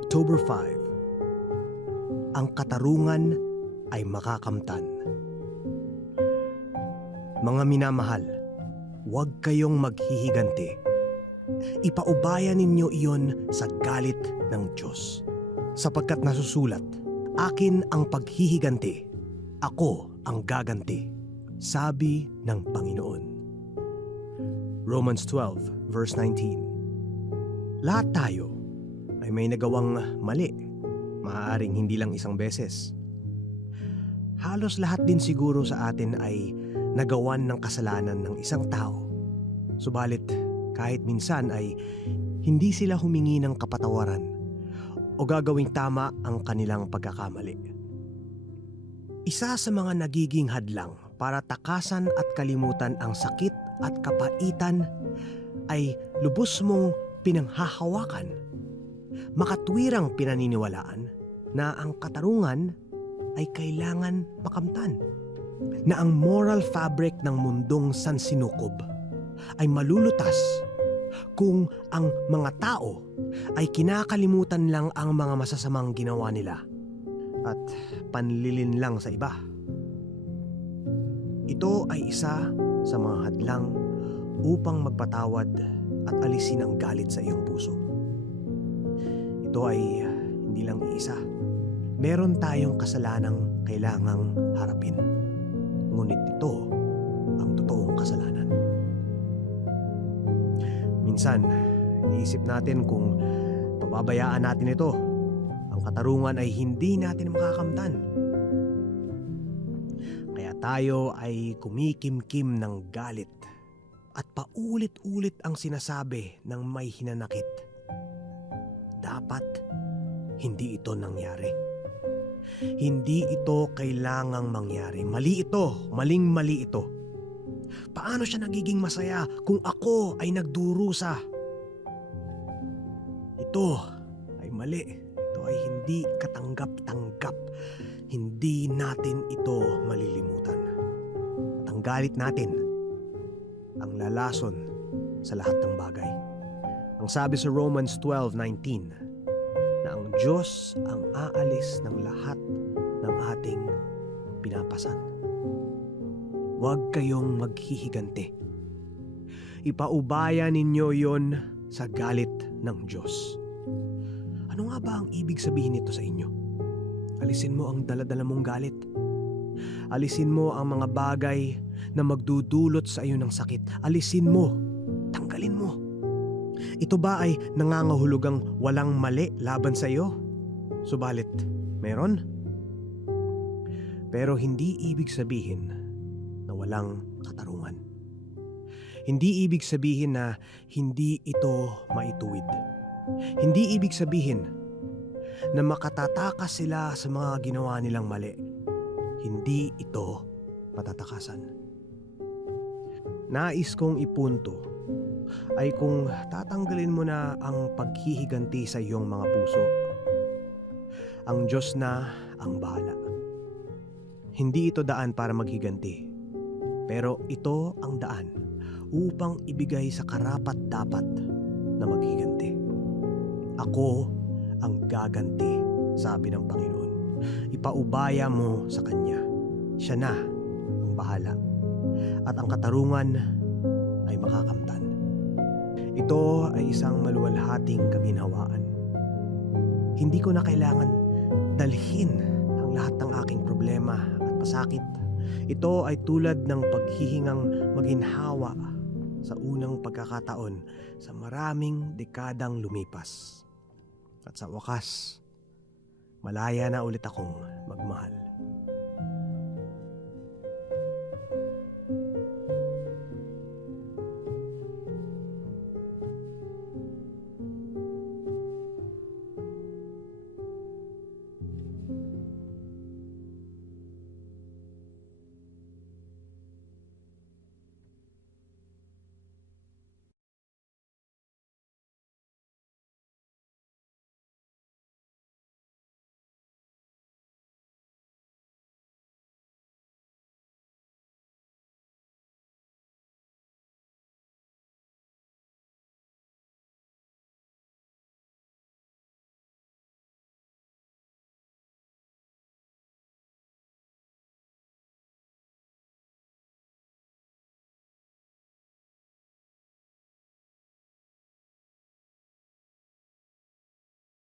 October 5. Ang katarungan ay makakamtan. Mga minamahal, huwag kayong maghihiganti. Ipaubaya ninyo iyon sa galit ng Diyos. Sapagkat nasusulat, akin ang paghihiganti, ako ang gaganti, sabi ng Panginoon. Romans 12 verse 19. Lahat tayo ay may nagawang mali, maaaring hindi lang isang beses. Halos lahat din siguro sa atin ay nagawan ng kasalanan ng isang tao. Subalit kahit minsan ay hindi sila humingi ng kapatawaran o gagawing tama ang kanilang pagkakamali. Isa sa mga nagiging hadlang para takasan at kalimutan ang sakit at kapaitan ay lubos mong pinanghahawakan, makatwirang pinaniniwalaan na ang katarungan ay kailangan makamtan, na ang moral fabric ng mundong sansinukob ay malulutas kung ang mga tao ay kinakalimutan lang ang mga masasamang ginawa nila at panlilin lang sa iba. Ito ay isa sa mga hadlang upang magpatawad at alisin ang galit sa iyong puso. Ito ay hindi lang iisa. Meron tayong kasalanang kailangang harapin. Ngunit ito ang totoong kasalanan. Minsan, iniisip natin kung pababayaan natin ito, ang katarungan ay hindi natin makakamtan. Kaya tayo ay kumikimkim ng galit at paulit-ulit ang sinasabi ng may hinanakit. Dapat hindi ito nangyari. Hindi ito kailangang mangyari. Mali ito, maling-mali ito. Paano siya nagiging masaya kung ako ay nagdurusa? Ito ay mali. Ito ay hindi katanggap-tanggap. Hindi natin ito malilimutan. At ang galit natin, ang lalason sa lahat ng bagay. Ang sabi sa Romans 12:19, na ang Diyos ang aalis ng lahat ng ating pinapasan. Huwag kayong maghihiganti. Ipaubaya ninyo yon sa galit ng Diyos. Ano nga ba ang ibig sabihin nito sa inyo? Alisin mo ang dala-dala mong galit. Alisin mo ang mga bagay na magdudulot sa iyo ng sakit. Alisin mo. Tanggalin mo. Ito ba ay nangangahulugang walang mali laban sa iyo? Subalit, meron? Pero hindi ibig sabihin na walang katarungan. Hindi ibig sabihin na hindi ito maituwid. Hindi ibig sabihin na makatatakas sila sa mga ginawa nilang mali. Hindi ito patatakasan. Nais kong ipunto ay kung tatanggalin mo na ang paghihiganti sa iyong mga puso, ang Diyos na ang bahala. Hindi ito daan para maghiganti, pero ito ang daan upang ibigay sa karapat-dapat na maghiganti. Ako ang gaganti, sabi ng Panginoon. Ipaubaya mo sa Kanya. Siya na ang bahala. At ang katarungan ay makakamtan. Ito ay isang maluwalhating kaginhawaan. Hindi ko na kailangan dalhin ang lahat ng aking problema at pasakit. Ito ay tulad ng paghihingang maginhawa sa unang pagkakataon sa maraming dekadang lumipas. At sa wakas, malaya na ulit akong magmahal.